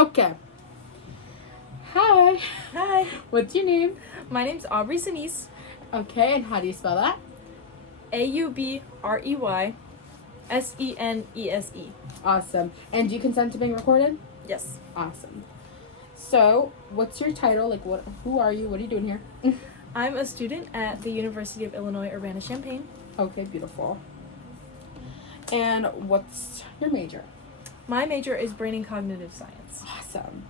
Okay. Hi. Hi, What's your name? my name's Aubrey Sinise, Okay, and how do you spell that? AubreySenese. Awesome. And do you consent to being recorded? Yes. Awesome. So, what's your title? Like, who are you? What are you doing here? I'm a student at the University of Illinois Urbana-Champaign. Okay, beautiful. And what's your major? My major is brain and cognitive science. Awesome.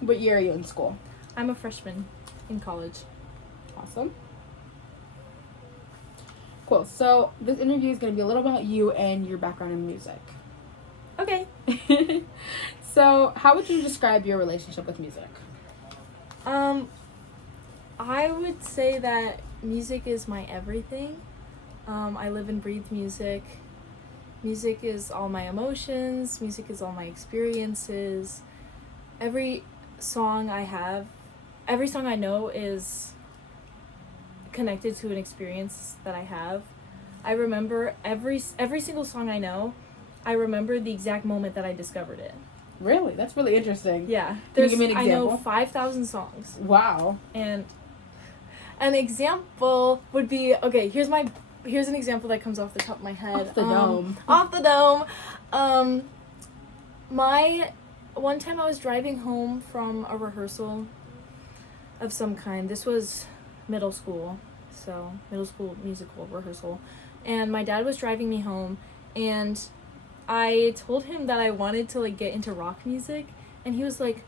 What year are you in school? I'm a freshman in college. Awesome. Cool. So, this interview is going to be a little about you and your background in music. Okay. So, how would you describe your relationship with music? I would say that music is my everything. I live and breathe music. Music is all my emotions. Music is all my experiences. Every song I know is connected to an experience that I have. I remember every single song I know. I remember the exact moment that I discovered it. Really? That's really interesting. Yeah. Can you give me an I know example? 5,000 songs. Wow. And an example would be, okay, here's an example that comes off the top of my head. Off the dome. Off the dome. One time I was driving home from a rehearsal of some kind. This was middle school musical rehearsal. And my dad was driving me home, and I told him that I wanted to get into rock music, and he was like,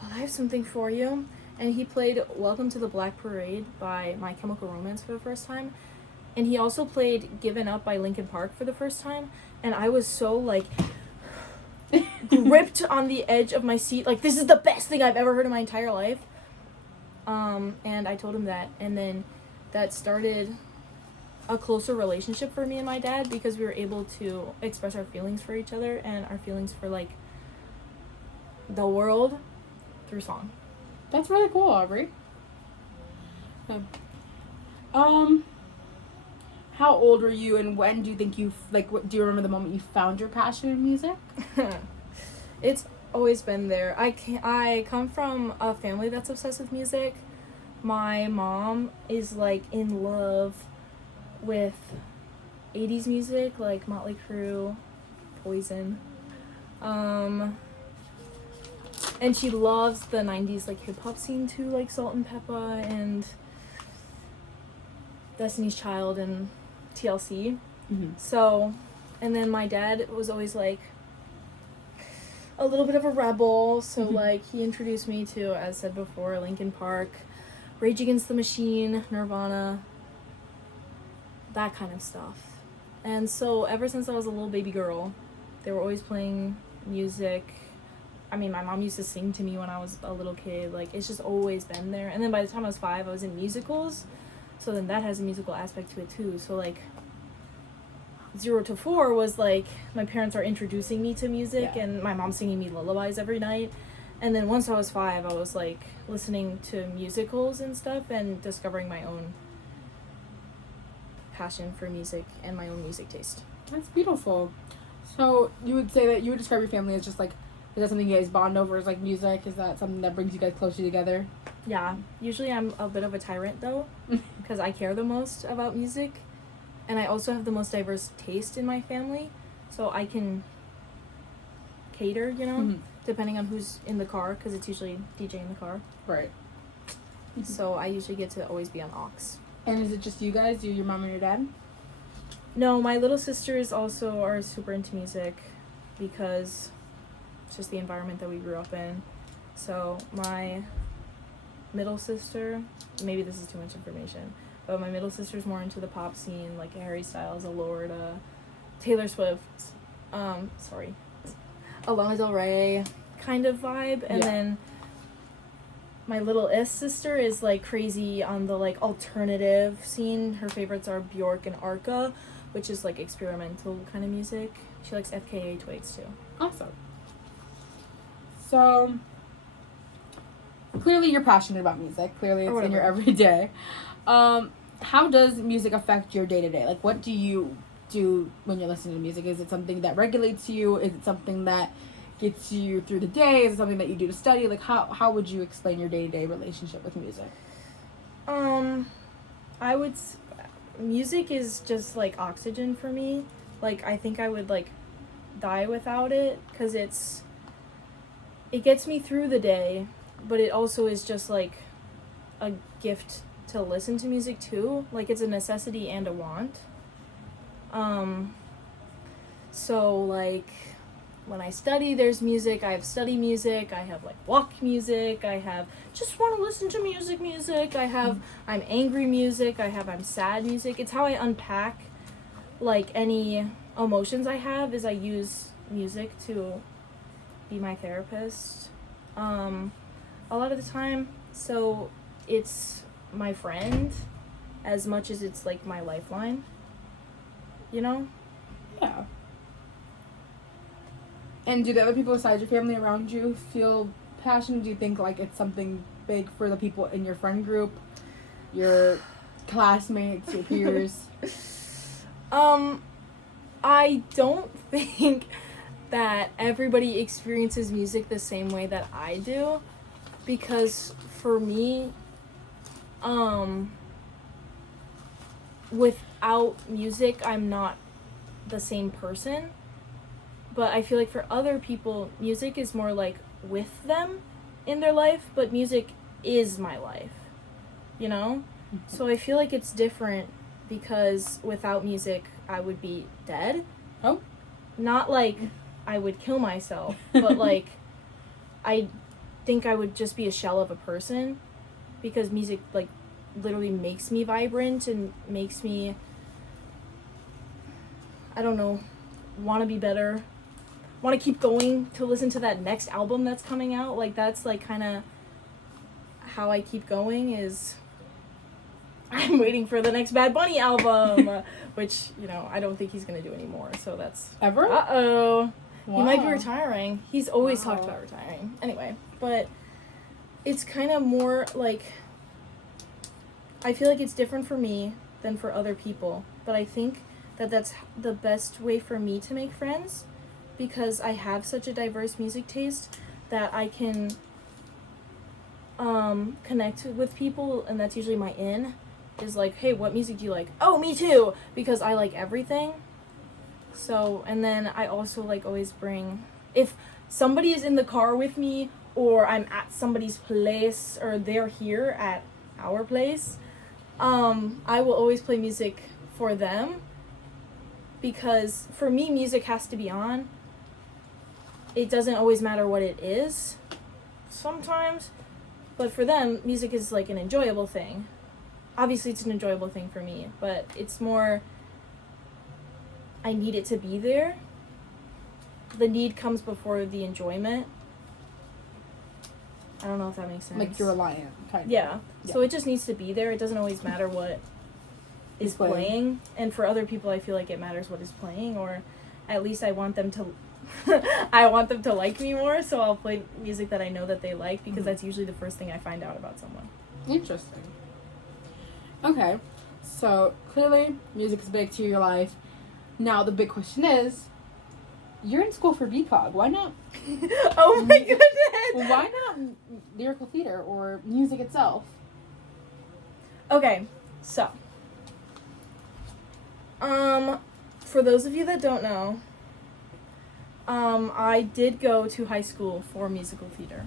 well, I have something for you. And he played Welcome to the Black Parade by My Chemical Romance for the first time. And he also played Given Up by Linkin Park for the first time. And I was so gripped on the edge of my seat. This is the best thing I've ever heard in my entire life. And I told him that. And then that started a closer relationship for me and my dad, because we were able to express our feelings for each other and our feelings for the world through song. That's really cool, Aubrey. Okay. How old were you, and when do you think do you remember the moment you found your passion in music? It's always been there. I come from a family that's obsessed with music. My mom is in love with 80s music, like Motley Crue, Poison. And she loves the 90s hip hop scene too, like Salt and Peppa and Destiny's Child and TLC. Mm-hmm. So, and then my dad was always a little bit of a rebel, so he introduced me to, as said before, Linkin Park, Rage Against the Machine, Nirvana, that kind of stuff. And so ever since I was a little baby girl, they were always playing music. I mean, my mom used to sing to me when I was a little kid. It's just always been there. And then by the time I was 5, I was in musicals, so then that has a musical aspect to it too. So 0 to 4 was my parents are introducing me to music, Yeah. and my mom singing me lullabies every night. And then once I was 5, I was listening to musicals and stuff and discovering my own passion for music and my own music taste. That's beautiful. So you would say that you would describe your family as just is that something you guys bond over, is music? Is that something that brings you guys closer together? Yeah. Usually I'm a bit of a tyrant though, because I care the most about music. And I also have the most diverse taste in my family, so I can cater, Mm-hmm. depending on who's in the car, because it's usually DJ in the car. Right. So I usually get to always be on aux. And is it just you guys, your mom and your dad? No, my little sisters also are super into music, because it's just the environment that we grew up in. So my middle sister, maybe this is too much information, but my middle sister's more into the pop scene, like Harry Styles, Lorde, Taylor Swift, Lana Del Rey kind of vibe. And then my little sister is crazy on the alternative scene. Her favorites are Bjork and Arca, which is experimental kind of music. She likes FKA Twigs too. Awesome. So clearly you're passionate about music. Clearly it's in your everyday. How does music affect your day-to-day? What do you do when you're listening to music? Is it something that regulates you? Is it something that gets you through the day? Is it something that you do to study? Like, how would you explain your day-to-day relationship with music? I would music is just like oxygen for me. Like, I think I would like die without it, because it gets me through the day, but it also is just like a gift to listen to music too. Like, it's a necessity and a want. So like when I study, there's music. I have study music. I have like walk music. I have just want to listen to music. I have I'm angry music. I have I'm sad music. It's how I unpack like any emotions I have, is I use music to be my therapist. A lot of the time. So it's my friend as much as it's like my lifeline. You know? Yeah. And do the other people besides your family around you feel passionate? Do you think like it's something big for the people in your friend group, your classmates, your peers? I don't think that everybody experiences music the same way that I do, because for me, without music, I'm not the same person. But I feel like for other people, music is more like with them in their life, but music is my life, you know? So I feel like it's different, because without music, I would be dead. Oh. Not like I would kill myself, but like I think I would just be a shell of a person, because music like literally makes me vibrant and makes me, I don't know, want to be better, want to keep going to listen to that next album that's coming out. Like, that's like kind of how I keep going, is I'm waiting for the next Bad Bunny album, which, you know, I don't think he's going to do anymore, so that's... Ever? Uh-oh. Wow. He might be retiring. He's always Wow. talked about retiring. Anyway, but it's kind of more like... I feel like it's different for me than for other people, but I think that that's the best way for me to make friends, because I have such a diverse music taste that I can connect with people, and that's usually my in, is like, hey, what music do you like? Oh, me too, because I like everything. So, and then I also like always bring, if somebody is in the car with me, or I'm at somebody's place, or they're here at our place, I will always play music for them, because for me, music has to be on. It doesn't always matter what it is, sometimes, but for them, music is like an enjoyable thing. Obviously, it's an enjoyable thing for me, but it's more, I need it to be there. The need comes before the enjoyment. I don't know if that makes sense. Like, you're reliant, kind of. Yeah. So it just needs to be there. It doesn't always matter what is playing. And for other people, I feel like it matters what is playing, or at least I want them to I want them to like me more, so I'll play music that I know that they like, because that's usually the first thing I find out about someone. Interesting. Okay. So, clearly, music is big to your life. Now, the big question is, you're in school for BCOG. Why not? Oh my goodness! Why not lyrical theater or music itself? Okay, so, for those of you that don't know, I did go to high school for musical theater.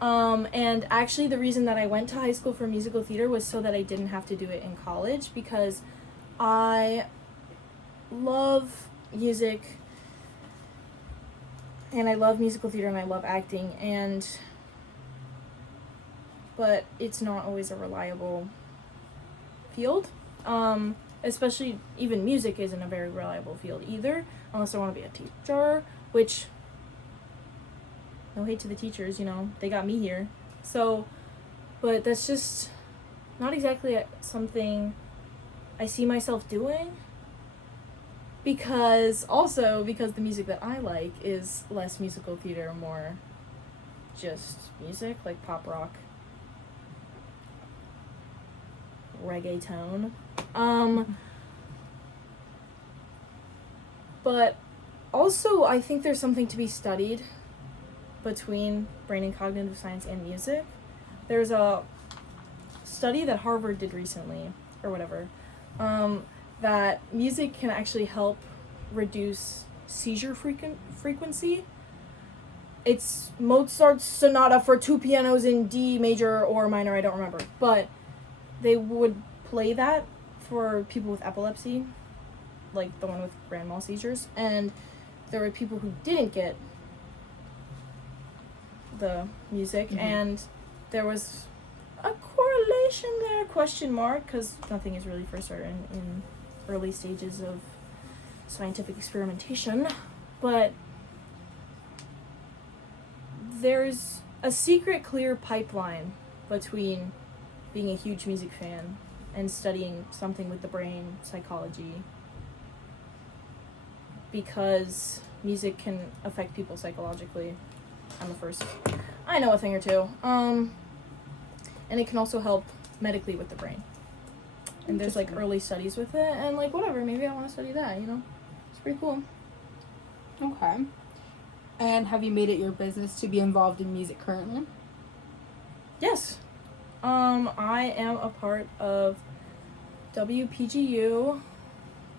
And actually the reason that I went to high school for musical theater was so that I didn't have to do it in college, because I love music, and I love musical theater, and I love acting, but it's not always a reliable field. Especially, even music isn't a very reliable field either, unless I want to be a teacher, which, no hate to the teachers, you know, they got me here. So, but that's just not exactly something I see myself doing, because the music that I like is less musical theater, more just music, like pop rock, reggaeton. But also, I think there's something to be studied between brain and cognitive science and music. There's a study that Harvard did recently, or whatever, that music can actually help reduce seizure frequency. It's Mozart's sonata for 2 pianos in D major or minor, I don't remember. But they would play that for people with epilepsy, like the one with grand mal seizures, and there were people who didn't get the music, and there was a correlation there, question mark, because nothing is really for certain in early stages of scientific experimentation, but there's a secret clear pipeline between being a huge music fan and studying something with the brain, psychology, because music can affect people psychologically. I know a thing or two. And it can also help medically with the brain. And there's like early studies with it, and like whatever, maybe I want to study that, you know? It's pretty cool. Okay. And have you made it your business to be involved in music currently? Yes. I am a part of WPGU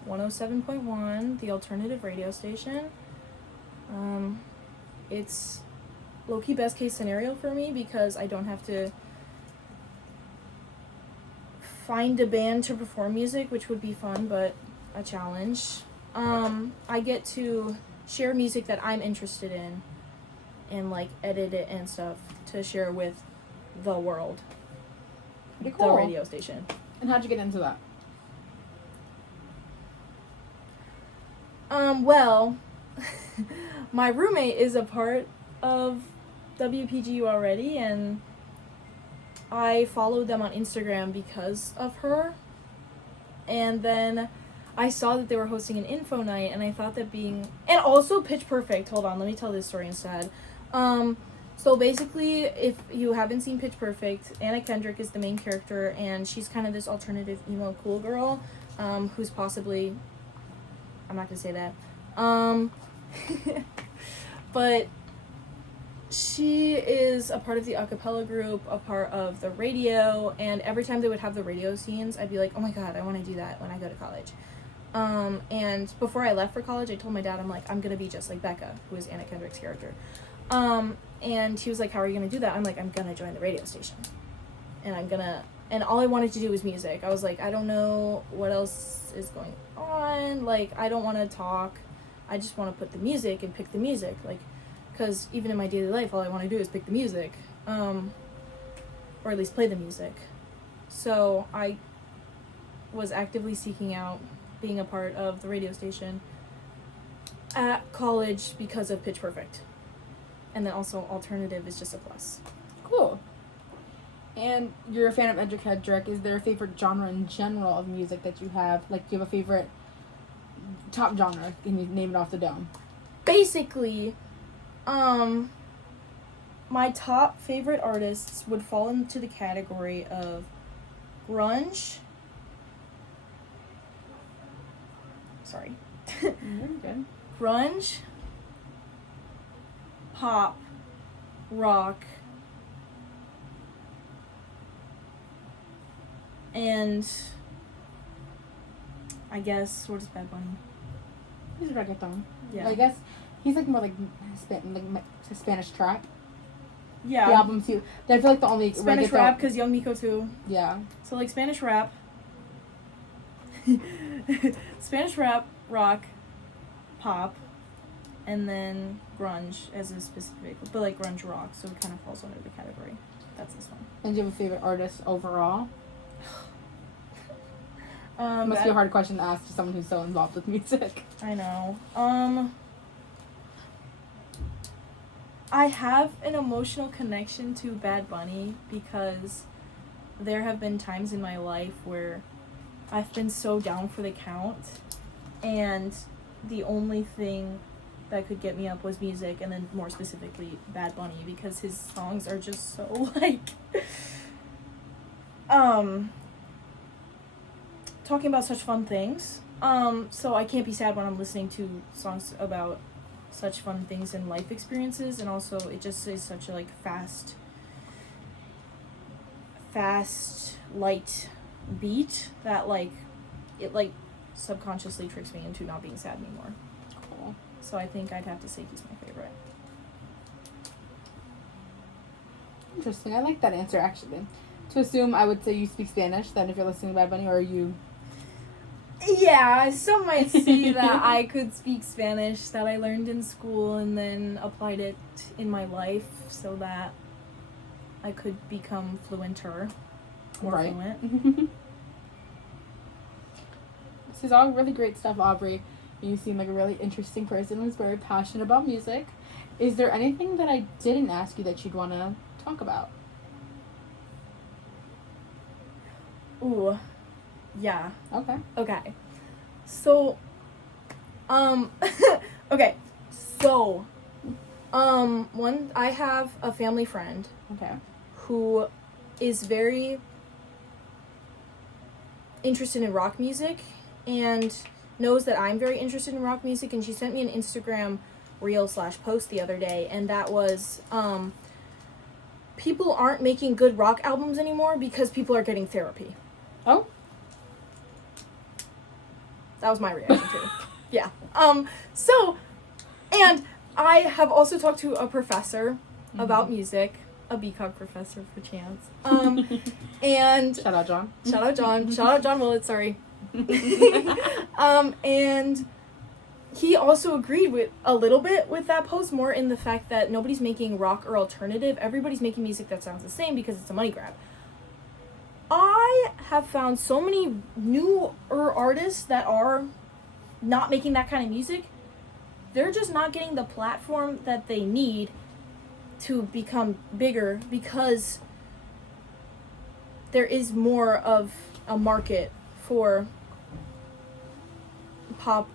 107.1, the alternative radio station. It's low-key best case scenario for me because I don't have to find a band to perform music, which would be fun, but a challenge. I get to share music that I'm interested in and like edit it and stuff to share with the world. Pretty cool. The radio station. And how'd you get into that? Well, my roommate is a part of WPGU already, and I followed them on Instagram because of her. And then I saw that they were hosting an info night, and I thought that and also Pitch Perfect. Hold on, let me tell this story instead. So basically, if you haven't seen Pitch Perfect, Anna Kendrick is the main character, and she's kind of this alternative emo cool girl, who's possibly, I'm not gonna say that, but she is a part of the a cappella group, a part of the radio, and every time they would have the radio scenes, I'd be like, oh my god, I want to do that when I go to college. And before I left for college, I told my dad, I'm like, I'm gonna be just like Becca, who is Anna Kendrick's character. And he was like, how are you gonna do that? I'm like, I'm gonna join the radio station. And all I wanted to do was music. I was like, I don't know what else is going on. Like, I don't want to talk. I just want to put the music and pick the music. Like, because even in my daily life, all I want to do is pick the music. Or at least play the music. So I was actively seeking out being a part of the radio station at college because of Pitch Perfect. And then also alternative is just a plus. Cool. And you're a fan of Anna Kendrick. Is there a favorite genre in general of music that you have? Like, do you have a favorite top genre? Can you name it off the dome? Basically, my top favorite artists would fall into the category of grunge. Sorry. Good. Grunge, pop, rock, and I guess, what is Bad Bunny? He's reggaeton. Yeah. I guess he's like more like Spanish trap. Yeah. The album too. I feel like the only Spanish reggaeton- rap, because Young Miko too. Yeah. So like Spanish rap, Spanish rap, rock, pop, and then grunge as a specific, but like grunge rock, so it kind of falls under the category. That's this one. And do you have a favorite artist overall? Must be a hard question to ask to someone who's so involved with music. I know. I have an emotional connection to Bad Bunny because there have been times in my life where I've been so down for the count, and the only thing that could get me up was music, and then more specifically Bad Bunny, because his songs are just so like talking about such fun things. So I can't be sad when I'm listening to songs about such fun things and life experiences, and also it just is such a like fast, light beat that like it like subconsciously tricks me into not being sad anymore. Cool. So I think I'd have to say he's my favorite. Interesting. I like that answer actually. To assume, I would say you speak Spanish then if you're listening to Bad Bunny, or are you? Yeah, some might say that I could speak Spanish that I learned in school and then applied it in my life so that I could become fluenter. More Right. fluent. This is all really great stuff, Aubrey. You seem like a really interesting person who's very passionate about music. Is there anything that I didn't ask you that you'd want to talk about? Ooh. Yeah. Okay. Okay. So, okay. So, I have a family friend Okay. who is very interested in rock music and knows that I'm very interested in rock music, and she sent me an Instagram reel/post the other day, and that was, people aren't making good rock albums anymore because people are getting therapy. Oh. That was my reaction too. Yeah. So, and I have also talked to a professor about music, a BCog professor for chance. And Shout out, John. shout out John Willett, sorry. And he also agreed with a little bit with that post, more in the fact that nobody's making rock or alternative. Everybody's making music that sounds the same because it's a money grab. I have found so many newer artists that are not making that kind of music. They're just not getting the platform that they need to become bigger because there is more of a market for pop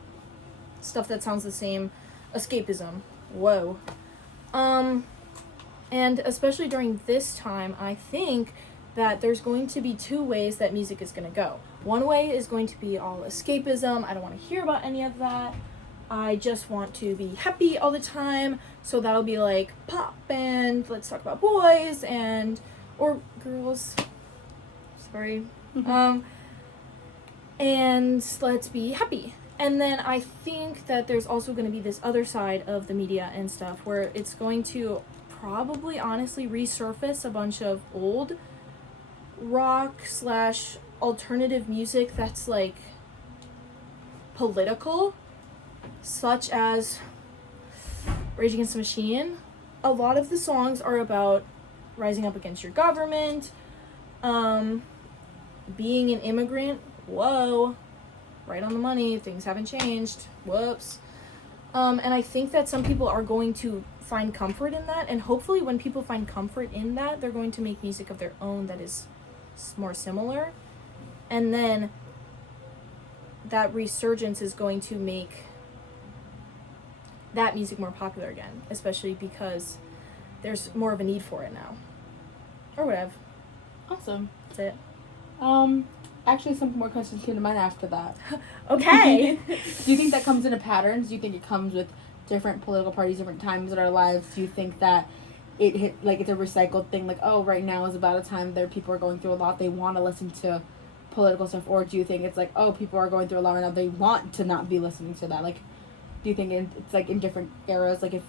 stuff that sounds the same, escapism. Whoa. And especially during this time, I think that there's going to be two ways that music is going to go. One way is going to be all escapism. I don't want to hear about any of that. I just want to be happy all the time. So that'll be like pop and let's talk about boys and or girls. Sorry. And let's be happy. And then I think that there's also going to be this other side of the media and stuff where it's going to probably honestly resurface a bunch of old rock/alternative music that's like political, such as Rage Against the Machine. A lot of the songs are about rising up against your government, being an immigrant. Whoa, right on the money. Things haven't changed. Whoops. And I think that some people are going to find comfort in that, and hopefully when people find comfort in that, they're going to make music of their own that is more similar, and then that resurgence is going to make that music more popular again, especially because there's more of a need for it now, or whatever. Awesome. That's it. Actually, some more questions came to mind after that. Okay. Do you think that comes in a pattern? Do you think it comes with different political parties, different times in our lives? Do you think that it hit, like, it's a recycled thing, like, oh, right now is about a time that people are going through a lot, they want to listen to political stuff? Or do you think it's like, oh, people are going through a lot right now, they want to not be listening to that? Like, do you think it's like in different eras, like if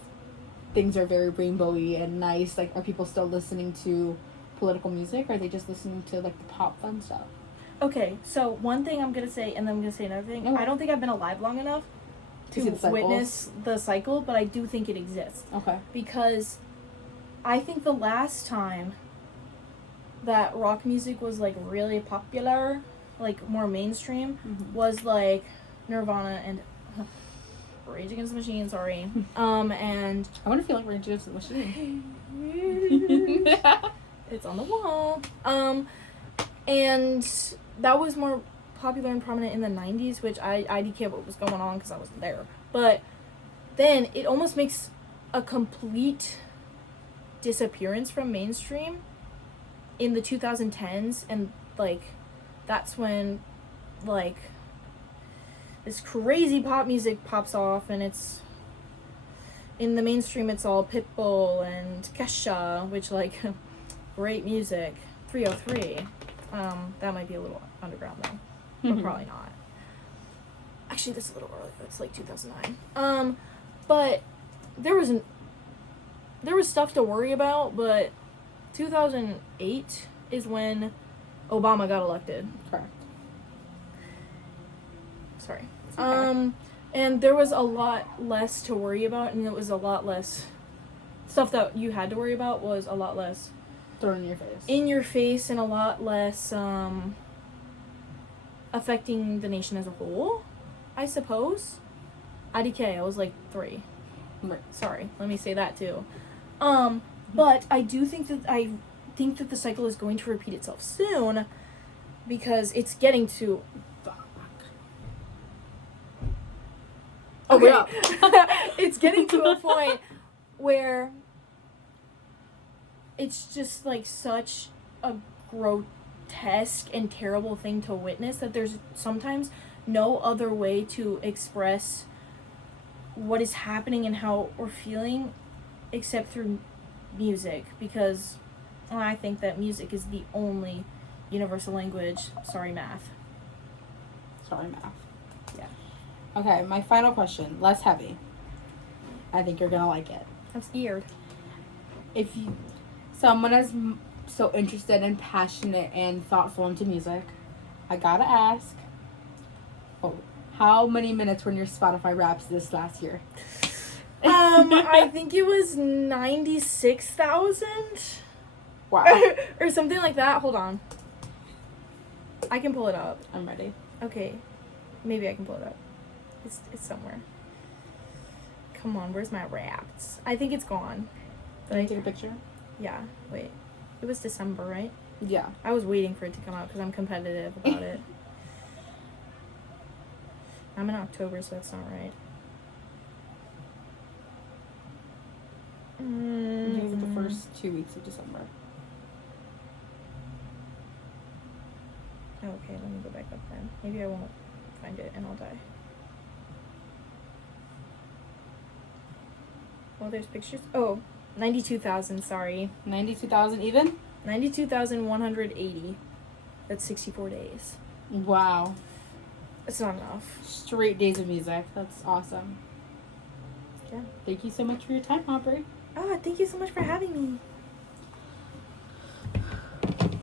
things are very rainbowy and nice, like, are people still listening to political music, or are they just listening to like the pop fun stuff? Okay, so one thing I'm gonna say, and then I'm gonna say another thing. Okay. I don't think I've been alive long enough to see the cycles? witness the cycle, but I do think it exists. Okay. Because I think the last time that rock music was like really popular, like more mainstream, was like Nirvana and Rage Against the Machine, sorry. And I want to feel like Rage Against the Machine. it's on the wall. And that was more popular and prominent in the 90s, which I didn't care what was going on because I wasn't there. But then it almost makes a complete disappearance from mainstream in the 2010s, and like that's when like this crazy pop music pops off, and it's in the mainstream. It's all Pitbull and Kesha, which like great music. 303. That might be a little underground though, but probably not. Actually, that's a little early. It's like 2009. But there was stuff to worry about, but 2008 is when Obama got elected. Correct. Sorry. Okay. And there was a lot less to worry about, and it was a lot less stuff that you had to worry about was a lot less Thrown in your face. in your face and a lot less affecting the nation as a whole, I suppose. IDK, I was like 3. Right. Sorry, let me say that too. But I think that the cycle is going to repeat itself soon because it's getting to. Okay. It's getting to a point where it's just like such a grotesque and terrible thing to witness that there's sometimes no other way to express what is happening and how we're feeling except through music, because I think that music is the only universal language. Sorry, math. Sorry, math. Yeah. Okay, my final question, less heavy. I think you're gonna like it. I'm scared. If someone is so interested and passionate and thoughtful into music, I gotta ask, how many minutes were in your Spotify Wraps this last year? I think it was 96,000 Wow. or something like that. Hold on. I can pull it up. I'm ready. Okay. Maybe I can pull it up. It's somewhere. Come on, where's my Wraps? I think it's gone. Can I take a picture? Yeah, wait. It was December, right? Yeah. I was waiting for it to come out because I'm competitive about it. I'm in October, so that's not right. I think it was the first 2 weeks of December. Okay, let me go back up then. Maybe I won't find it and I'll die. Oh, there's pictures. Oh, 92,000, sorry. 92,000 even? 92,180. That's 64 days. Wow. It's not enough. Straight days of music. That's awesome. Yeah. Thank you so much for your time, Aubrey. Ah, thank you so much for having me.